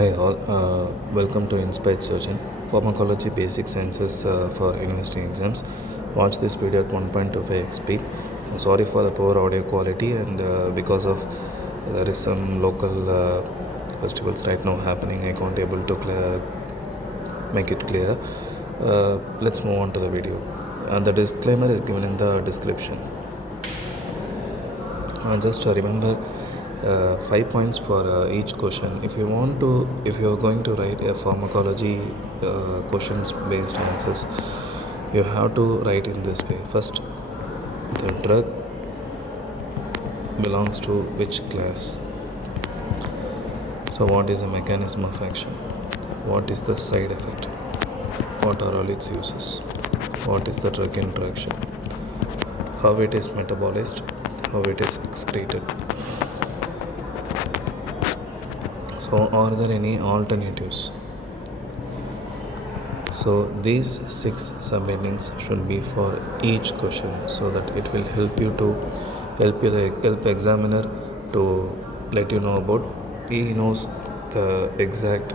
Hi all, welcome to Inspired Surgeon Pharmacology Basic Sciences for University Exams. Watch this video at 1.25x speed. Sorry for the poor audio quality and because of there is some local festivals right now happening, I can't able to make it clear. Let's move on to the video. The disclaimer is given in the description. Just remember 5 points for each question. If you're going to write a pharmacology questions based answers, you have to write in this way. First, the drug belongs to which class? So what is the mechanism of action? What is the side effect? What are all its uses? What is the drug interaction? How it is metabolized? How it is excreted? So are there any alternatives? So these 6 subheadings should be for each question, so that it will help the examiner to let you know about. He knows the exact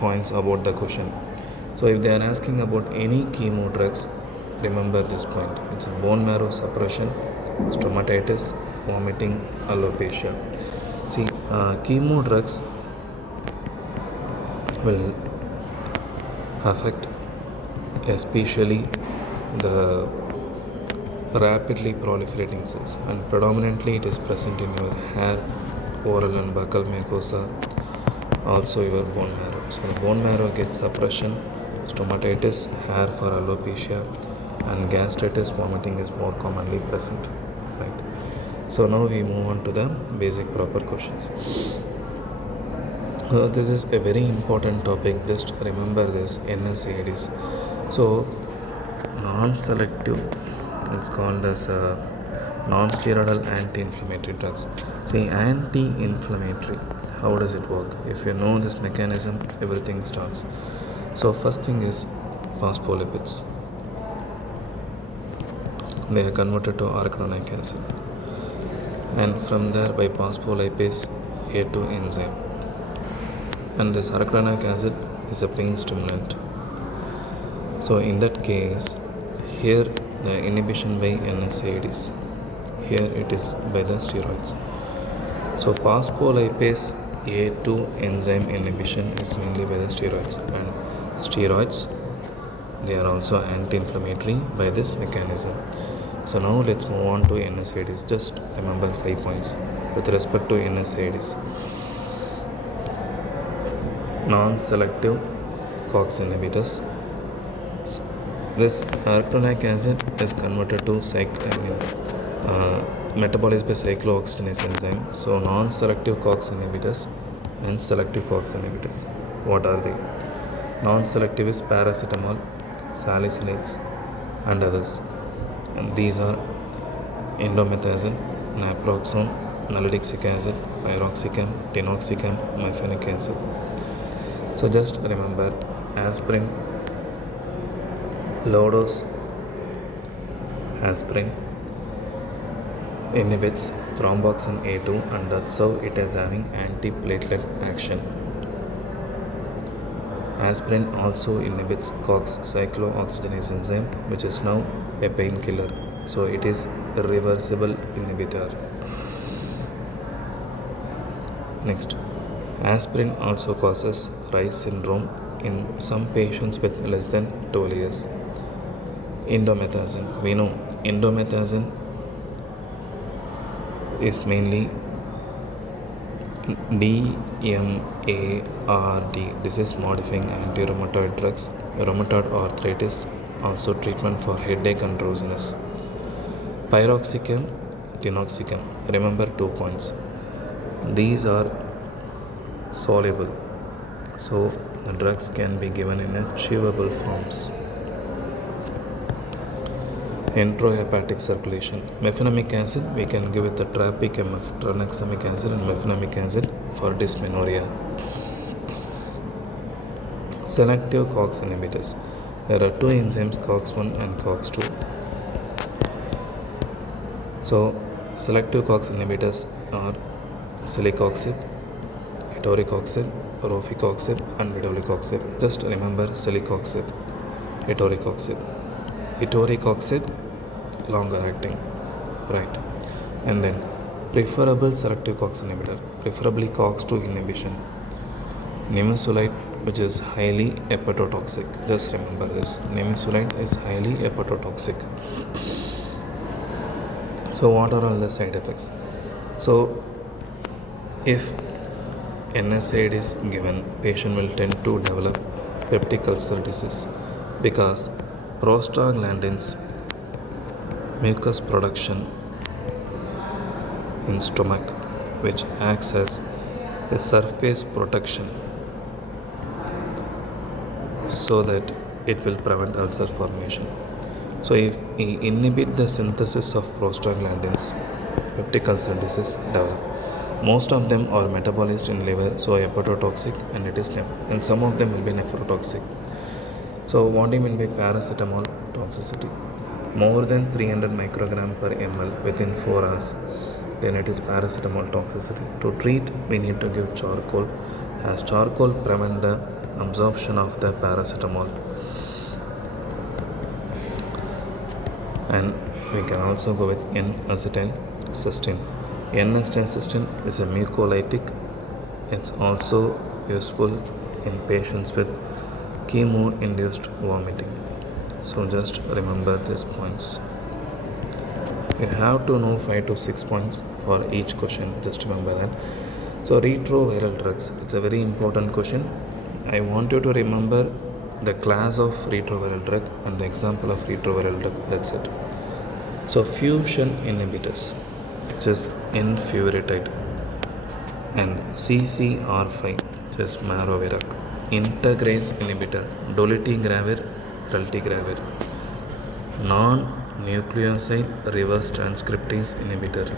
points about the question. So if they are asking about any chemo drugs, remember this point. It's bone marrow suppression, stomatitis, vomiting, alopecia. See, chemo drugs will affect especially the rapidly proliferating cells, and predominantly it is present in your hair, oral and buccal mucosa, also your bone marrow. So the bone marrow gets suppression, stomatitis, hair for alopecia, and gastritis, vomiting is more commonly present, right? So now we move on to the basic proper questions. This is a very important topic. Just remember this, NSAIDs. So non-selective, it's called as non-steroidal anti-inflammatory drugs. See, anti-inflammatory, how does it work? If you know this mechanism, everything starts. So first thing is phospholipids. They are converted to arachidonic acid, and from there by phospholipase A2 enzyme, and this arachidonic acid is a pain stimulant. So in that case, here the inhibition by NSAIDs, here it is by the steroids. So phospholipase A2 enzyme inhibition is mainly by the steroids, and steroids, they are also anti-inflammatory by this mechanism. So now let's move on to NSAIDs. Just remember 5 points with respect to NSAIDs. Non-selective COX inhibitors. This arachidonic acid is converted to metabolized by cyclooxygenase enzyme. So non-selective COX inhibitors and selective COX inhibitors. What are they? Non-selective is paracetamol, salicylates, and others. And these are indomethacin, naproxen, nalidixic acid, piroxicam, tinoxicam, mefenic acid. So just remember, aspirin, low-dose aspirin inhibits thromboxane A2, and that's how it is having antiplatelet action. Aspirin also inhibits COX, cyclooxygenase enzyme, which is now a painkiller. So it is a reversible inhibitor. Next, aspirin also causes Reye's syndrome in some patients with less than 12 years. Indomethacin, we know indomethacin is mainly DMARD, disease modifying anti-rheumatoid drugs, rheumatoid arthritis, also treatment for headache and drowsiness. Piroxicam, tinoxicam, remember 2 points. These are soluble, so the drugs can be given in a chewable forms. Enterohepatic circulation. Mefenamic acid, we can give it the trapic MF, tranexamic acid, and mefenamic acid for dysmenorrhea. Selective COX inhibitors. There are 2 enzymes, COX1 and COX2. So selective COX inhibitors are celecoxib, Ettaric oxide, rhofic oxide, and vedolic oxide. Just remember silic oxide, ettaric oxide. Ettaric oxide, longer acting, right? And then preferable selective COX inhibitor, preferably COX-2 inhibition. Nimesulide, which is highly hepatotoxic. Just remember this. Nimesulide is highly hepatotoxic. So what are all the side effects? So if NSAID is given, patient will tend to develop peptic ulcer disease because prostaglandins mucus production in stomach, which acts as a surface protection so that it will prevent ulcer formation. So if we inhibit the synthesis of prostaglandins, peptic ulcer disease develop. Most of them are metabolized in liver, so hepatotoxic, and it is and some of them will be nephrotoxic. So what do you mean by paracetamol toxicity? More than 300 microgram per ml within 4 hours, then it is paracetamol toxicity. To treat, we need to give charcoal, as charcoal prevent the absorption of the paracetamol. And we can also go with N-acetylcysteine. N-acetylcysteine is a mucolytic. It's also useful in patients with chemo-induced vomiting. So just remember these points. You have to know 5 to 6 points for each question. Just remember that. So retroviral drugs, it's a very important question. I want you to remember the class of retroviral drug and the example of retroviral drug. That's it. So fusion inhibitors, which is enfuritide, and CCR5, which is marovirac. Integrase inhibitor, dolutegravir, raltegravir. Non-nucleoside reverse transcriptase inhibitor,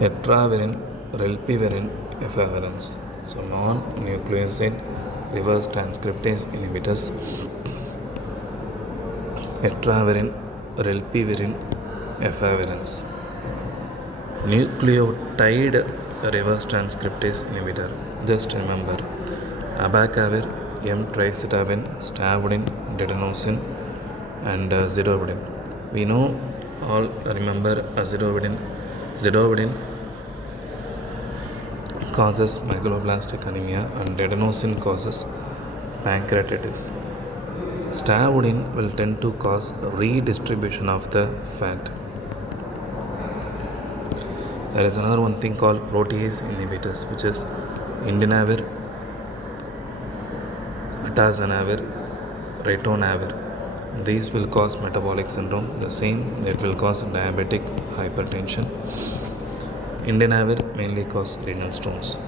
etravirin, relpivirin, efavirenz. So non-nucleoside reverse transcriptase inhibitors, etravirin, relpivirin, efavirenz. Nucleotide reverse transcriptase inhibitor, just remember abacavir, M-tricitabine, stavudine, dedanosine, and zidovudine. We know all, remember zidovudine. Zidovudine causes megaloblastic anemia and dedanosine causes pancreatitis. Stavudine will tend to cause redistribution of the fat. There is another one thing called protease inhibitors, which is indinavir, atazanavir, ritonavir. These will cause metabolic syndrome. The same, it will cause diabetic hypertension. Indinavir mainly cause renal stones.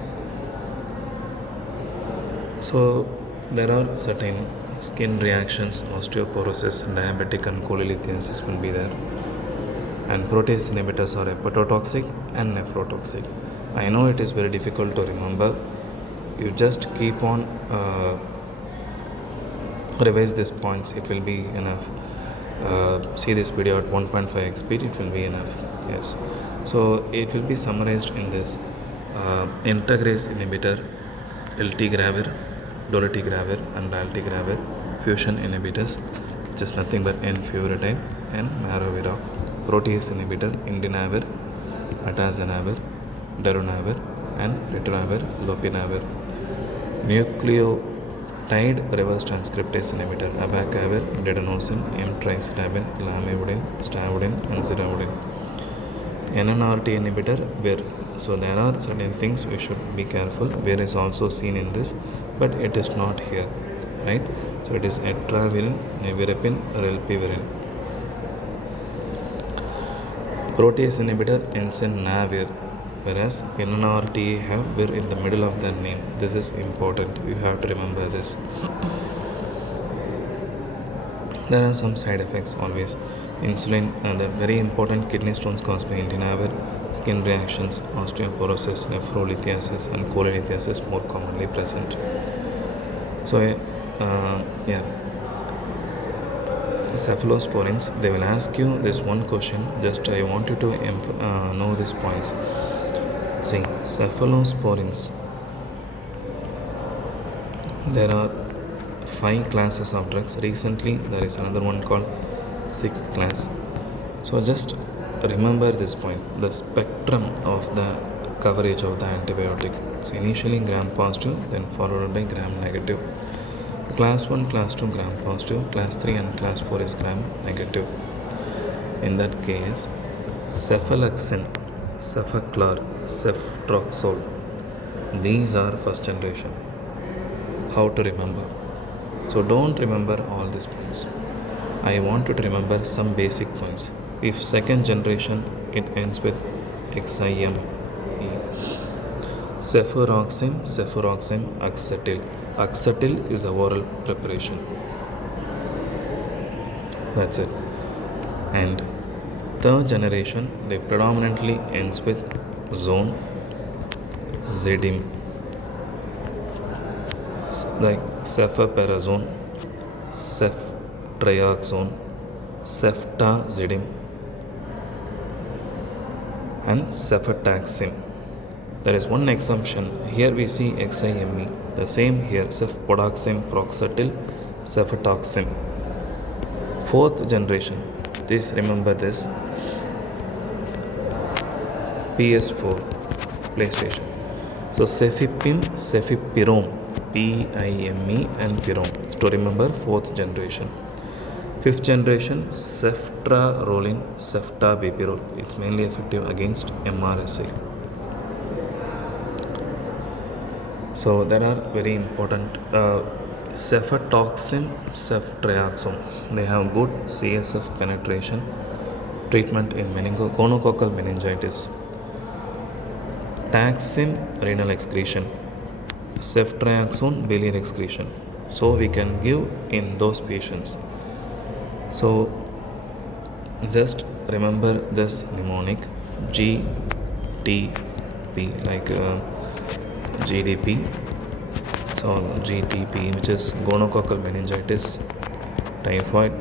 So there are certain skin reactions, osteoporosis, diabetic and cholelithiasis will be there. And protease inhibitors are hepatotoxic and nephrotoxic. I know it is very difficult to remember. You just keep on revise these points, it will be enough. See this video at 1.5x speed, it will be enough. Yes. So it will be summarized in this. Integrase inhibitor, raltegravir, dolutegravir, and raltegravir. Fusion inhibitors, which is nothing but enfuritide and marovirac. Protease inhibitor, indinavir, atazanavir, darunavir, and ritonavir, lopinavir. Nucleotide reverse transcriptase inhibitor, abacavir, dedanosine, M-tricitabine, lamivudine, stavudine, and zidovudine. NNRT inhibitor, vir. So there are certain things we should be careful. Vir is also seen in this, but it is not here, right? So it is etravirin, nevirapine, relpivirin. Protease inhibitor, ensignavir, whereas NNRT have vir in the middle of the name. This is important. You have to remember this. There are some side effects always. Insulin, the very important kidney stones caused by indinavir, skin reactions, osteoporosis, nephrolithiasis, and cholelithiasis more commonly present. So, cephalosporins, they will ask you this one question. Just I want you to know these points. See, cephalosporins. There are 5 classes of drugs. Recently, there is another one called 6th class. So just remember this point, the spectrum of the coverage of the antibiotic. So initially gram positive, then followed by gram negative. Class 1, class 2 gram positive, class 3 and class 4 is gram negative. In that case, cephalexin, cefaclor, ceftriaxone, these are first generation. How to remember? So don't remember all these points. I want you to remember some basic points. If second generation, it ends with XIM. Cefuroxime, acetyl. Acetyl is a oral preparation. That's it. And third generation, they predominantly ends with zone, zidim, like cefaperazone, ceftriaxone, ceftazidime, and cefotaxime. There is one exemption. Here we see XIME. The same here, cefpodoxime, proxetyl, cefotaxime. Fourth generation. Please remember this. PS4, PlayStation. So cefipime, cefipirone, PIME and pirone. To remember, fourth generation. Fifth generation, ceftaroline, ceftabipirole. It's mainly effective against MRSA. So there are very important cefotaxime, ceftriaxone. They have good CSF penetration, treatment in gonococcal meningitis. Taxime, renal excretion. Ceftriaxone, biliary excretion. So we can give in those patients. So just remember this mnemonic GTP, like GDP. So GTP, which is gonococcal meningitis, typhoid,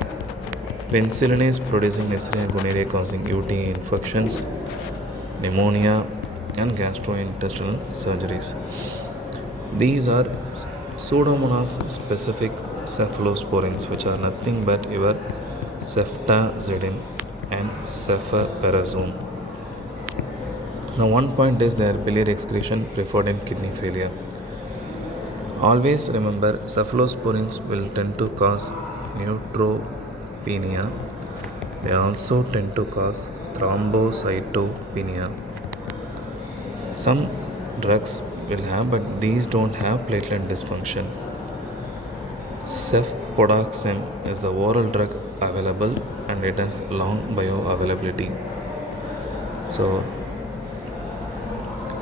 penicillinase producing Neisseria gonorrhea causing UTI infections, pneumonia, and gastrointestinal surgeries. These are Pseudomonas specific cephalosporins, which are nothing but your ceftazidime and cefaperazone. Now, one point is their biliary excretion preferred in kidney failure. Always remember, cephalosporins will tend to cause neutropenia. They also tend to cause thrombocytopenia. Some drugs will have, but these don't have platelet dysfunction. Cefpodoxime is the oral drug available and it has long bioavailability. So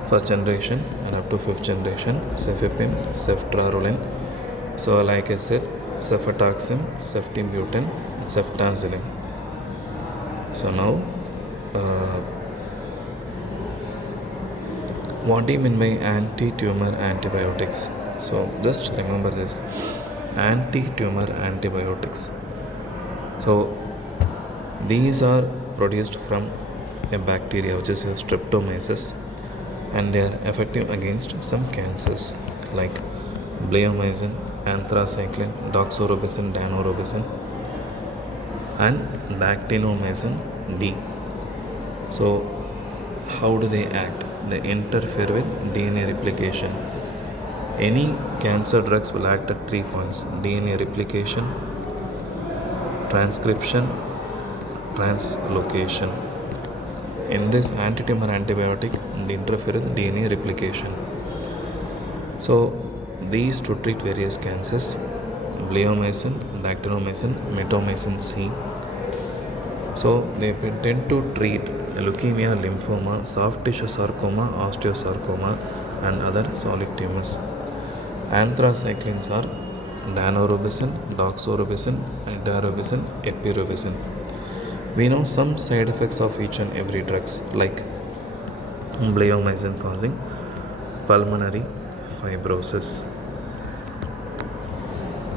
first generation and up to fifth generation, cefipime, ceftaroline. So like I said, cefotaxime, ceftibutane, and ceftazidime. So now what do you mean by anti-tumor antibiotics? So just remember this, anti-tumor antibiotics. So these are produced from a bacteria which is a streptomyces, and they are effective against some cancers like bleomycin, anthracycline, doxorubicin, daunorubicin, and bactinomycin D. So how do they act? They interfere with DNA replication. Any cancer drugs will act at 3 points: DNA replication, transcription, translocation. In this anti-tumor antibiotic, they interfere with DNA replication. So these to treat various cancers: bleomycin, bactinomycin, mitomycin C. So they tend to treat leukemia, lymphoma, soft tissue sarcoma, osteosarcoma, and other solid tumors. Anthracyclines are daunorubicin, doxorubicin, idarubicin, epirubicin. We know some side effects of each and every drugs, like bleomycin causing pulmonary fibrosis,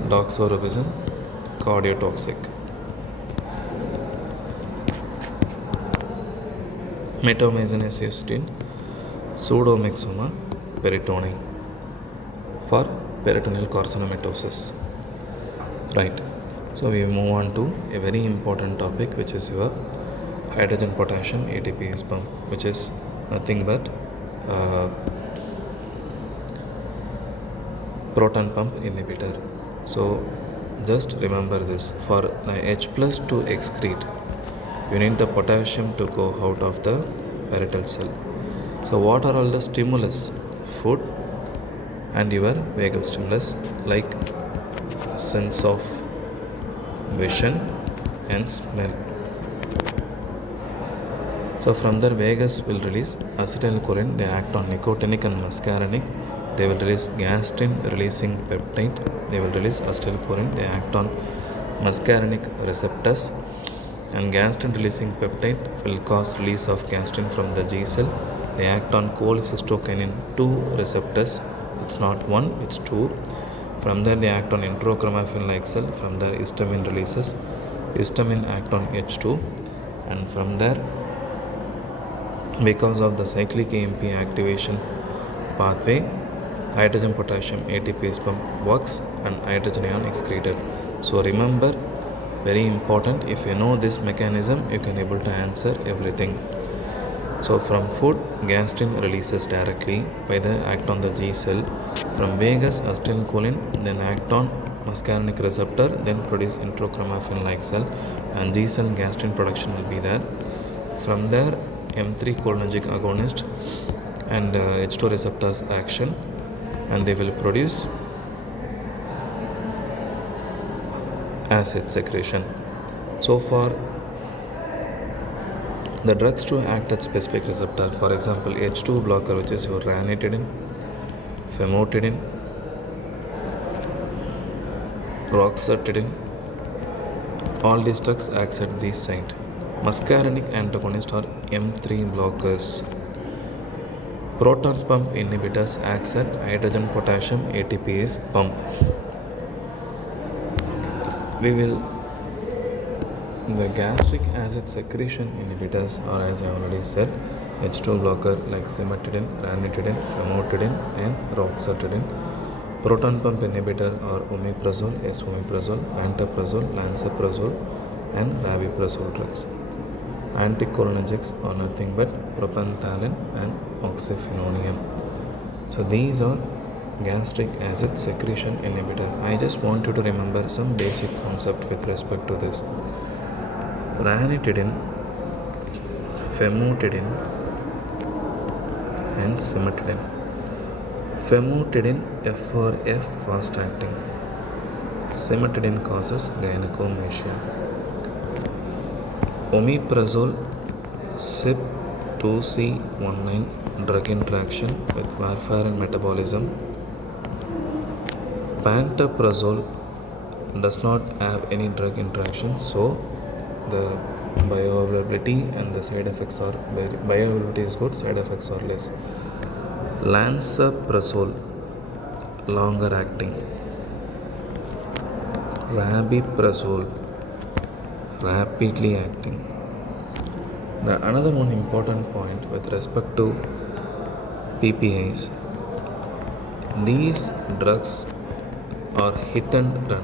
doxorubicin cardiotoxic, mitomycin is used in pseudomyxoma peritonei for peritoneal carcinomatosis. Right. So we move on to a very important topic, which is your hydrogen potassium ATPase pump, which is nothing but proton pump inhibitor. So just remember this: for the H plus to excrete, you need the potassium to go out of the parietal cell. So what are all the stimulus? Food and your vagal stimulus, like sense of vision and smell. So from there, vagus will release acetylcholine. They act on nicotinic and muscarinic. They will release gastrin releasing peptide. They will release acetylcholine. They act on muscarinic receptors, and gastrin releasing peptide will cause release of gastrin from the G cell. They act on cholecystokinin 2 receptors. It's not one, it's 2. From there, they act on enterochromaffin like cell. From there, histamine releases. Histamine act on H2, and from there, because of the cyclic AMP activation pathway, hydrogen potassium ATPase pump works and hydrogen ion excreted. So remember, very important, if you know this mechanism, you can able to answer everything. So from food, gastrin releases directly by the act on the G cell. From vagus, acetylcholine then act on muscarinic receptor, then produce enterochromaffin like cell, and G cell gastrin production will be there. From there, M3 cholinergic agonist and H2 receptors action, and they will produce acid secretion. So for the drugs to act at specific receptor, for example, H2 blocker, which is your ranitidine, famotidine, roxetidine, all these drugs act at this site. Muscarinic antagonist or M3 blockers. Proton pump inhibitors acts at hydrogen potassium ATPase pump. The gastric acid secretion inhibitors are, as I already said, H2 blocker like cimetidine, ranitidine, famotidine and roxetidine. Proton pump inhibitor are omeprazole, esomeprazole, pantoprazole, lansoprazole and rabeprazole drugs. Anticholinergics are nothing but propanthalin and oxyphenonium. So these are gastric acid secretion inhibitor. I just want you to remember some basic concept with respect to this. Ranitidine, famotidine and cimetidine. Famotidine F for F fast acting. Cimetidine causes gynecomastia. Omeprazole CYP2C19 drug interaction with warfarin metabolism. Pantoprazole does not have any drug interaction, so the bioavailability and the side effects are bioavailability is good, side effects are less. Lansoprazole longer acting. Rabeprazole rapidly acting. The another one important point with respect to PPIs, these drugs are hit and run.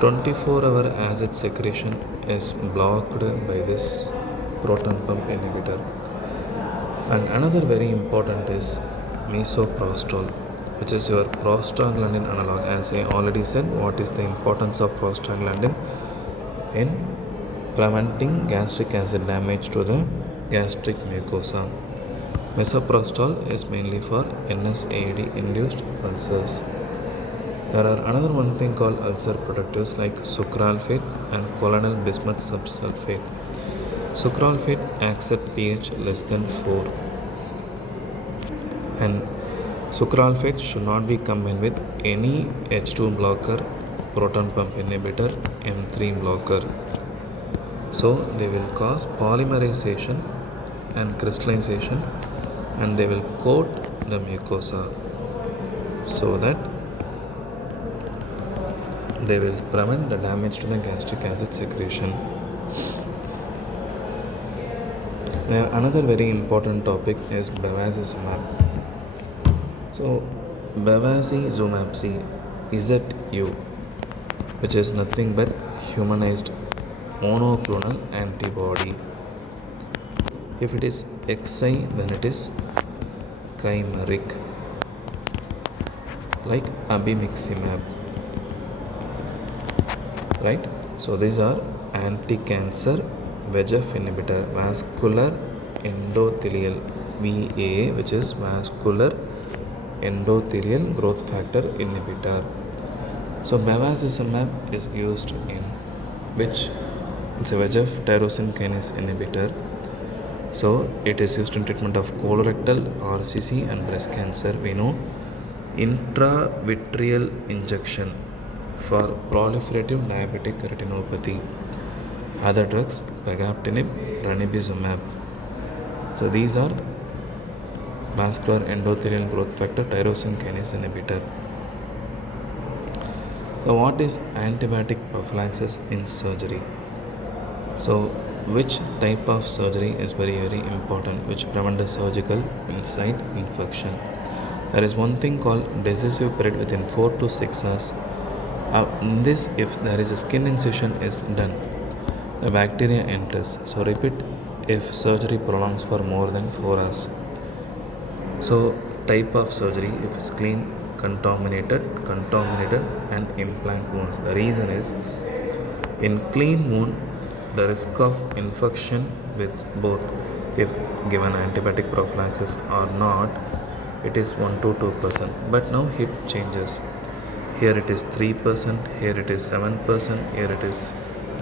24-hour acid secretion is blocked by this proton pump inhibitor. And another very important is misoprostol, which is your prostaglandin analog. As I already said, what is the importance of prostaglandin in preventing gastric acid damage to the gastric mucosa. Misoprostol is mainly for NSAID induced ulcers. There are another one thing called ulcer productives like sucralfate and colonel bismuth subsulfate. Sucralfate acts at pH less than 4, and sucralfate should not be combined with any H2 blocker, proton pump inhibitor, M3 blocker. So they will cause polymerization and crystallization, and they will coat the mucosa so that they will prevent the damage to the gastric acid secretion. Another very important topic is bevacizumab. So, bevacizumab C is at U, which is nothing but humanized monoclonal antibody. If it is XI, then it is chimeric, like abimiximab, right? So these are anti-cancer VEGF inhibitor, vascular endothelial VA, which is vascular endothelial growth factor inhibitor. So bevacizumab is used in which? It's a VEGF tyrosine kinase inhibitor. So it is used in treatment of colorectal, RCC and breast cancer. We know intravitreal injection for proliferative diabetic retinopathy. Other drugs, pegaptinib, ranibizumab. So these are vascular endothelial growth factor tyrosine kinase inhibitor. So what is antibiotic prophylaxis in surgery? So which type of surgery is very important, which prevent the surgical site infection? There is one thing called decisive period within 4 to 6 hours. In this, if there is a skin incision is done, the bacteria enters. So repeat, if surgery prolongs for more than 4 hours. So type of surgery, if it's clean, contaminated and implant wounds. The reason is, in clean wound, the risk of infection with both, if given antibiotic prophylaxis or not, it is 1 to 2%. But now it changes. Here it is 3%, here it is 7%, here it is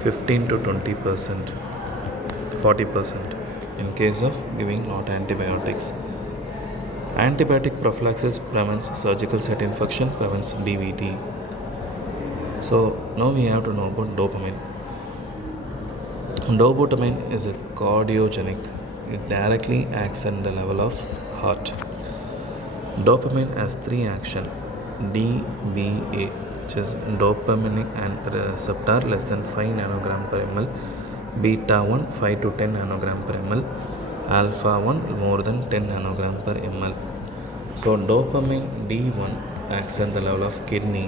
15 to 20%, 40% in case of giving not antibiotics. Antibiotic prophylaxis prevents surgical site infection, prevents DVT. So now we have to know about dopamine. Dobutamine is a cardiogenic. It directly acts at the level of heart. Dopamine has 3 action. DBA, which is dopaminic and receptor less than 5 nanogram per ml, beta 1 5 to 10 nanogram per ml, alpha 1 more than 10 nanogram per ml. So dopamine D1 acts at the level of kidney,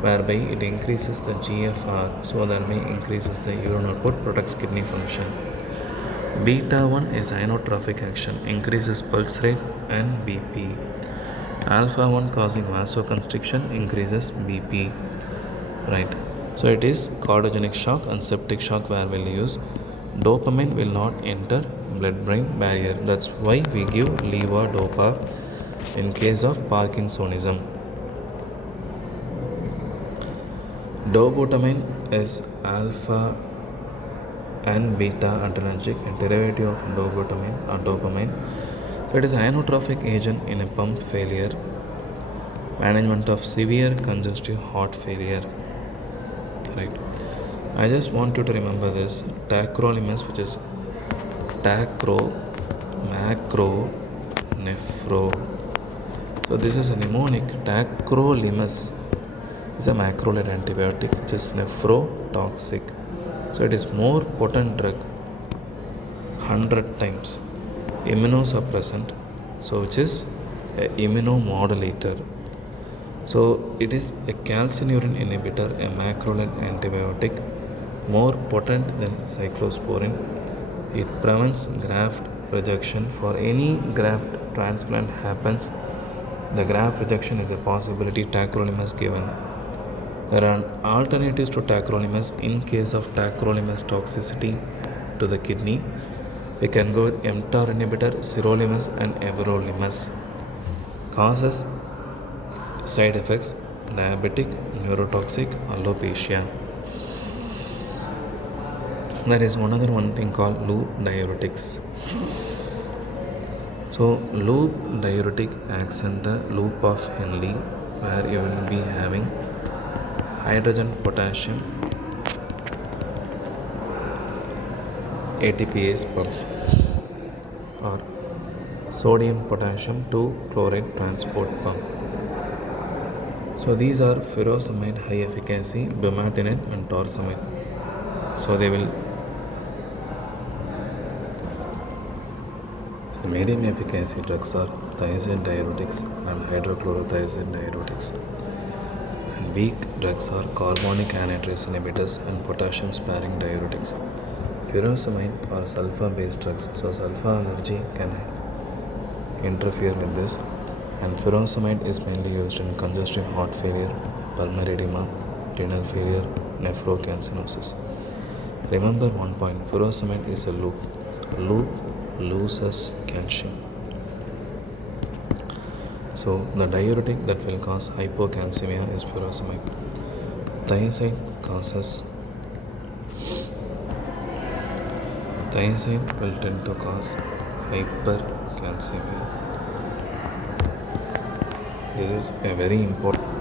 whereby it increases the GFR, so that may increases the urine output, protects kidney function. Beta 1 is inotropic action, increases pulse rate and BP. Alpha 1 causing vasoconstriction, increases BP, right? So it is cardiogenic shock and septic shock where we'll use. Dopamine will not enter blood-brain barrier. That's why we give levodopa in case of Parkinsonism. Dobutamine is alpha and beta adrenergic, a derivative of dobutamine or dopamine. So it is an inotropic agent in a pump failure, management of severe congestive heart failure. Right. I just want you to remember this tacrolimus, which is tacro, macro, nephro. So this is a mnemonic. Tacrolimus is a macrolide antibiotic which is nephrotoxic. So it is more potent drug, 100 times. Immunosuppressant, so which is a immunomodulator. So it is a calcineurin inhibitor, a macrolide antibiotic, more potent than cyclosporin. It prevents graft rejection. For any graft transplant happens, the graft rejection is a possibility. Tacrolimus given. There are alternatives to tacrolimus in case of tacrolimus toxicity to the kidney. We can go with mTOR inhibitor, sirolimus and everolimus. Causes, side effects, diabetic, neurotoxic, alopecia. There is one thing called loop diuretics. So loop diuretic acts in the loop of Henle, where you will be having hydrogen potassium ATPase pump or sodium potassium 2 chloride transport pump. So these are furosemide high efficacy, bumetanide and torsemide. So they will Medium efficacy drugs are thiazide diuretics and hydrochlorothiazide diuretics. And weak drugs are carbonic anhydrase inhibitors and potassium sparing diuretics. Furosemide are sulfur based drugs, so sulfur allergy can interfere with this. And furosemide is mainly used in congestive heart failure, pulmonary edema, renal failure, nephrocalcinosis. Remember one point, furosemide is a loop. A loop loses calcium. So the diuretic that will cause hypocalcemia is furosemide. Thiazide will tend to cause hypercalcemia. This is a very important